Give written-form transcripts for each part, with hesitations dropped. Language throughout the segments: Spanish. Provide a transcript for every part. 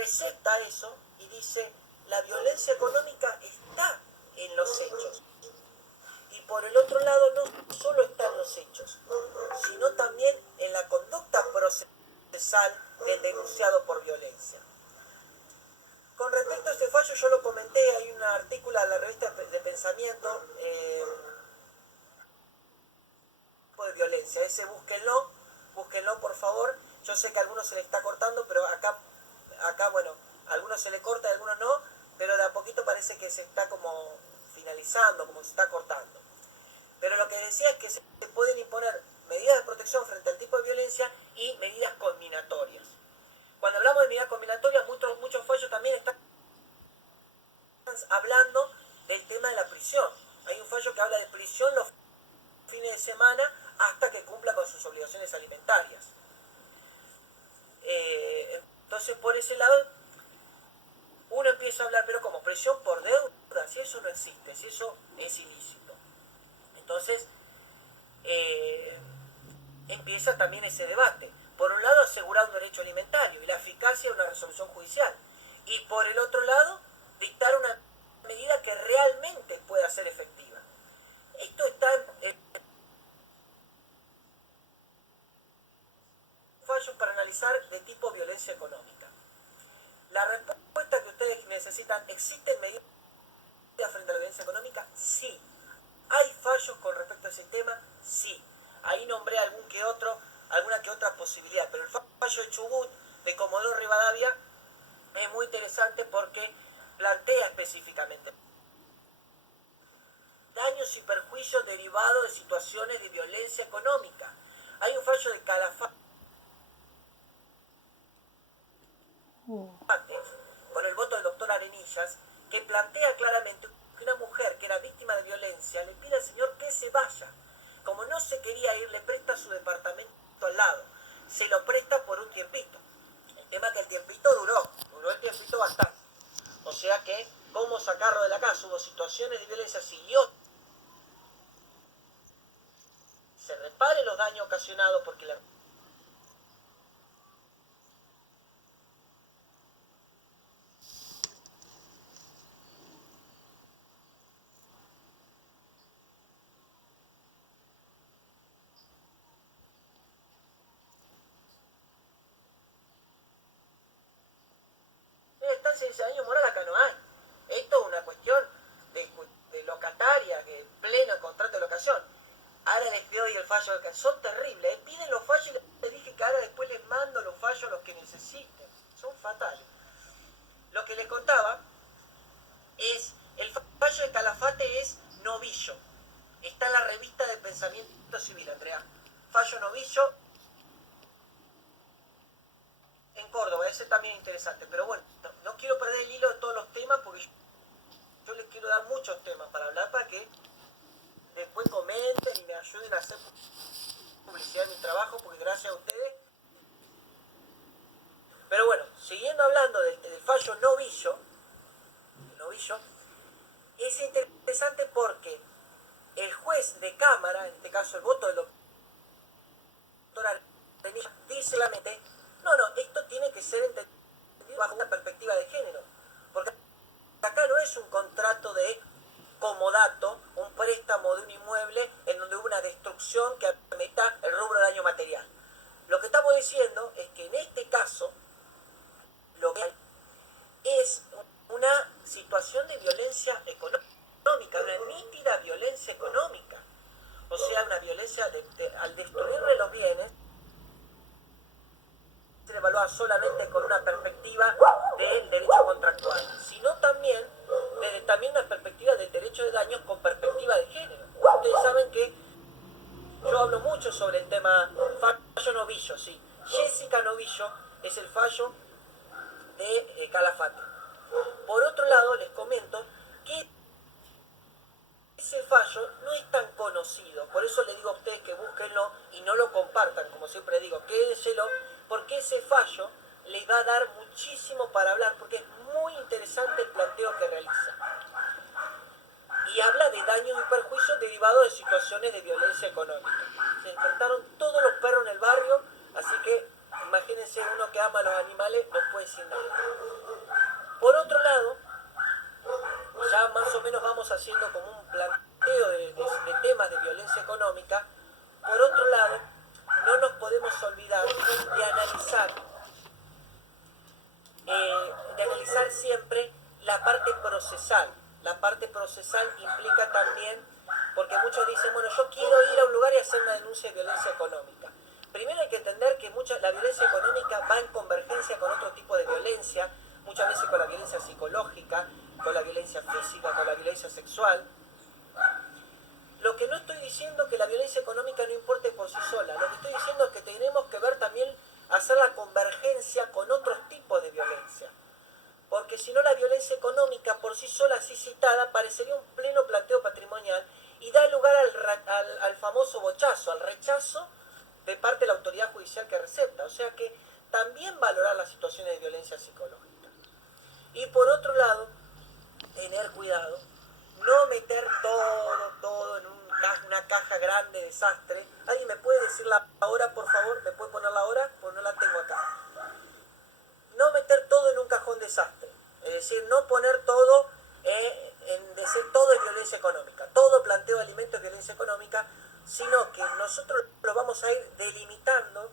receta eso y dice, la violencia económica está en los hechos. Y por el otro lado, no solo está en los hechos, sino también en la conducta procesal del denunciado por violencia. Con respecto a este fallo, yo lo comenté, hay un artículo en la revista de Pensamiento, de violencia, ese búsquenlo por favor. Yo sé que a algunos se le está cortando, pero acá bueno, a algunos se le corta y a algunos no, pero de a poquito parece que se está como finalizando, como se está cortando. Pero lo que decía es que se pueden imponer medidas de protección frente al tipo de violencia y medidas combinatorias. Cuando hablamos de medidas combinatorias, muchos fallos también están hablando del tema de la prisión. Hay un fallo que habla de prisión los fines de semana hasta que cumpla con sus obligaciones alimentarias. Entonces, por ese lado, uno empieza a hablar, pero como prisión por deuda, si eso no existe, si eso es ilícito. Entonces, empieza también ese debate. Por un lado, asegurar un derecho alimentario y la eficacia de una resolución judicial. Y por el otro lado, dictar una medida que realmente pueda ser efectiva. Esto está fallos para analizar de tipo violencia económica. La respuesta que ustedes necesitan, ¿existen medidas frente a la violencia económica? Sí. ¿Hay fallos con respecto a ese tema? Sí. Ahí nombré alguna que otra posibilidad, pero el fallo de Chubut, de Comodoro Rivadavia, es muy interesante porque plantea específicamente daños y perjuicios derivados de situaciones de violencia económica. Hay un fallo de Calafate con el voto del doctor Arenillas, que plantea claramente que una mujer que era víctima de violencia le pide al señor que se vaya. Como no se quería ir, le presta su departamento al lado. Se lo presta por un tiempito. El tema es que el tiempito duró el tiempito bastante. O sea que, ¿cómo sacarlo de la casa? Hubo situaciones de violencia, siguió. Se reparen los daños ocasionados porque la estancia de 10 años moral acá no hay. Esto es una cuestión de locataria, que pleno contrato de locación. Ahora les doy el fallo de que son terribles. Piden los fallos y les dije que ahora después les mando los fallos a los que necesiten. Son fatales. Lo que les contaba es, el fallo de Calafate es novillo. Está en la revista de Pensamiento Civil, Andrea. Fallo novillo en Córdoba, ese también es interesante. Pero bueno, no quiero perder el hilo de todos los temas porque yo les quiero dar muchos temas para hablar para que después comenten y me ayuden a hacer publicidad de mi trabajo, porque gracias a ustedes. Pero bueno, siguiendo hablando del fallo novillo, es interesante porque el juez de cámara, en este caso el voto del doctor Arenillas, dice claramente, no, esto tiene que ser entendido bajo una perspectiva de género, porque acá no es un contrato de comodato, un préstamo de un inmueble en donde hubo una destrucción que meta el rubro de daño material. Lo que estamos diciendo es que en este caso lo que hay es una situación de violencia económica, una nítida violencia económica. O sea, una violencia al destruirle los bienes, se evalúa solamente con una perspectiva del derecho contractual, sino también desde también una perspectiva del derecho de daños con perspectiva de género. Ustedes saben que yo hablo mucho sobre el tema fallo novillo, sí. Jessica Novillo es el fallo de Calafate. Por otro lado, les comento que ese fallo no es tan conocido, por eso les digo a ustedes que búsquenlo y no lo compartan, como siempre digo, quédenselo, porque ese fallo les va a dar muchísimo para hablar, porque es muy interesante el planteo que realiza. Y habla de daños y perjuicios derivados de situaciones de violencia económica. Se despertaron todos los perros en el barrio, así que imagínense, uno que ama a los animales no puede decir nada. Por otro lado, ya más o menos vamos haciendo como un planteo de temas de violencia económica. Por otro lado, no nos podemos olvidar de analizar siempre la parte procesal. La parte procesal implica también, porque muchos dicen, bueno, yo quiero ir a un lugar y hacer una denuncia de violencia económica. Primero hay que entender que la violencia económica va en convergencia con otro tipo de violencia, muchas veces con la violencia psicológica, con la violencia física, con la violencia sexual. Lo que no estoy diciendo es que la violencia económica no importe por sí sola, lo que estoy diciendo es que tenemos que ver también, hacer la convergencia con otros tipos de violencia. Porque si no, la violencia económica por sí sola, así citada, parecería un pleno planteo patrimonial y da lugar al famoso bochazo, al rechazo de parte de la autoridad judicial que recepta. O sea que también valorar las situaciones de violencia psicológica. Y por otro lado, tener cuidado, no meter todo en una caja grande de desastre. ¿Alguien me puede decir la hora, por favor? ¿Me puede poner la hora? Pues no la tengo acá. No meter todo en un cajón desastre. Es decir, no poner todo en decir todo es violencia económica, todo planteo de alimentos es violencia económica, sino que nosotros lo vamos a ir delimitando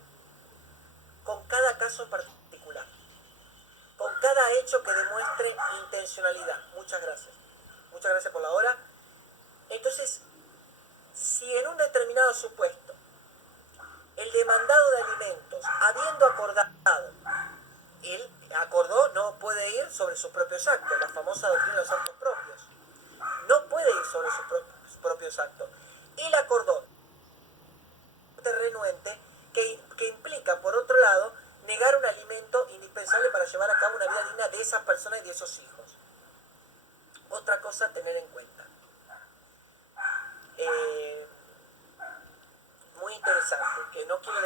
con cada caso en particular, con cada hecho que demuestre intencionalidad. Muchas gracias. Muchas gracias por la hora. Entonces, si en un determinado supuesto el demandado de alimentos, habiendo acordado, él acordó, no puede ir sobre sus propios actos, la famosa doctrina de los actos propios. No puede ir sobre sus propios actos. Él acordó renuente que implica, por otro lado, negar un alimento indispensable para llevar a cabo una vida digna de esas personas y de esos hijos. Otra cosa a tener en cuenta. Muy interesante, que no quiero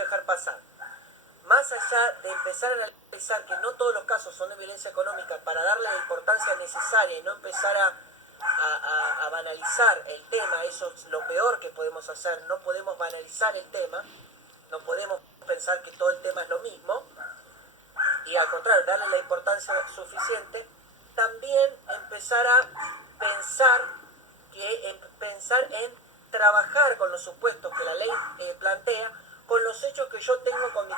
dejar pasar. Más allá de empezar a analizar que no todos los casos son de violencia económica para darle la importancia necesaria y no empezar a banalizar el tema, eso es lo peor que podemos hacer, no podemos banalizar el tema, no podemos pensar que todo el tema es lo mismo, y al contrario, darle la importancia suficiente, también empezar a pensar en trabajar con los supuestos que la ley plantea, con los hechos que yo tengo con mi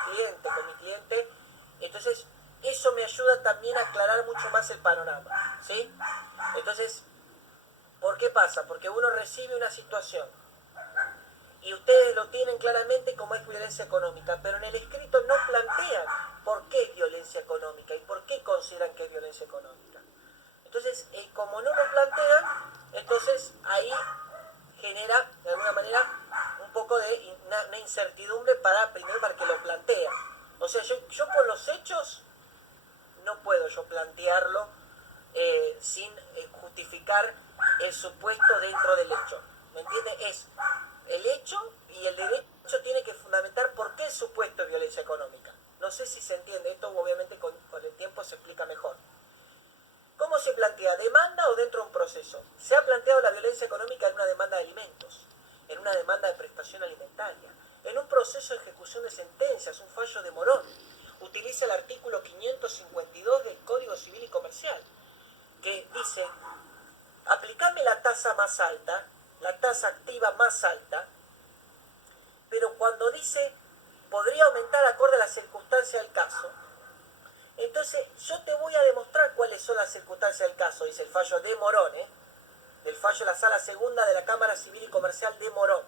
cliente, entonces eso me ayuda también a aclarar mucho más el panorama, ¿sí? Entonces, ¿por qué pasa? Porque uno recibe una situación y ustedes lo tienen claramente como es violencia económica, pero en el escrito no plantean por qué es violencia económica y por qué consideran que es violencia económica. Entonces, como no lo plantean, entonces ahí genera de alguna manera un poco de una incertidumbre primero para que lo plantea. O sea, yo por los hechos no puedo yo plantearlo sin justificar el supuesto dentro del hecho. ¿Me entiende? Es el hecho y el derecho tiene que fundamentar por qué el supuesto es violencia económica. No sé si se entiende, esto obviamente con el tiempo se explica mejor. ¿Cómo se plantea? ¿Demanda o dentro de un proceso? Se ha planteado la violencia económica en una demanda de alimentos, en una demanda de prestación alimentaria, en un proceso de ejecución de sentencias, un fallo de Morón. Utiliza el artículo 552 del Código Civil y Comercial, que dice, aplicame la tasa más alta, la tasa activa más alta, pero cuando dice, podría aumentar acorde a las circunstancias del caso, entonces yo te voy a demostrar cuáles son las circunstancias del caso, dice el fallo de Morón, del fallo de la Sala Segunda de la Cámara Civil y Comercial de Morón.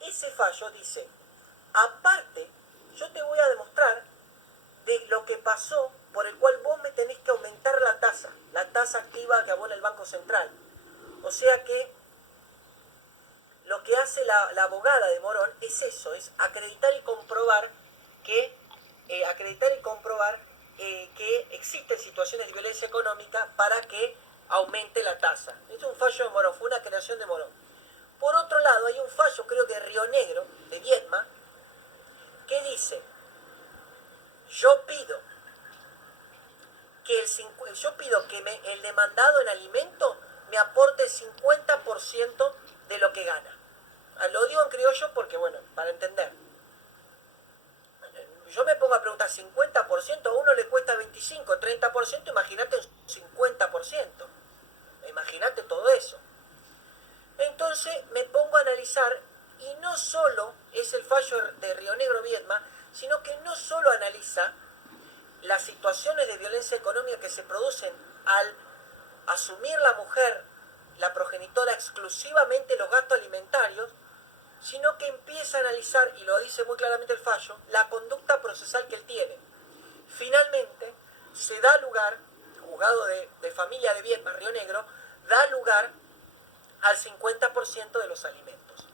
Ese fallo dice, aparte, yo te voy a demostrar de lo que pasó por el cual vos me tenés que aumentar la tasa activa que abona el Banco Central. O sea que lo que hace la abogada de Morón es eso, es acreditar y comprobar que existen situaciones de violencia económica para que aumente la tasa. Este es un fallo de Morón, fue una creación de Morón. Por otro lado, hay un fallo, creo que de Río Negro, de Viedma, que dice, yo pido que el demandado en alimento me aporte el 50% de lo que gana. Lo digo en criollo porque, bueno, para entender. yo me pongo a preguntar, 50%, a uno le cuesta 25, 30%, imagínate un 50%. Imagínate todo eso. Entonces me pongo a analizar, y no solo es el fallo de Río Negro Viedma, sino que no solo analiza las situaciones de violencia económica que se producen al asumir la mujer, la progenitora, exclusivamente los gastos alimentarios, sino que empieza a analizar, y lo dice muy claramente el fallo, la conducta procesal que él tiene. Finalmente, se da lugar, juzgado de familia de Viedma, Río Negro, da lugar al 50% de los alimentos.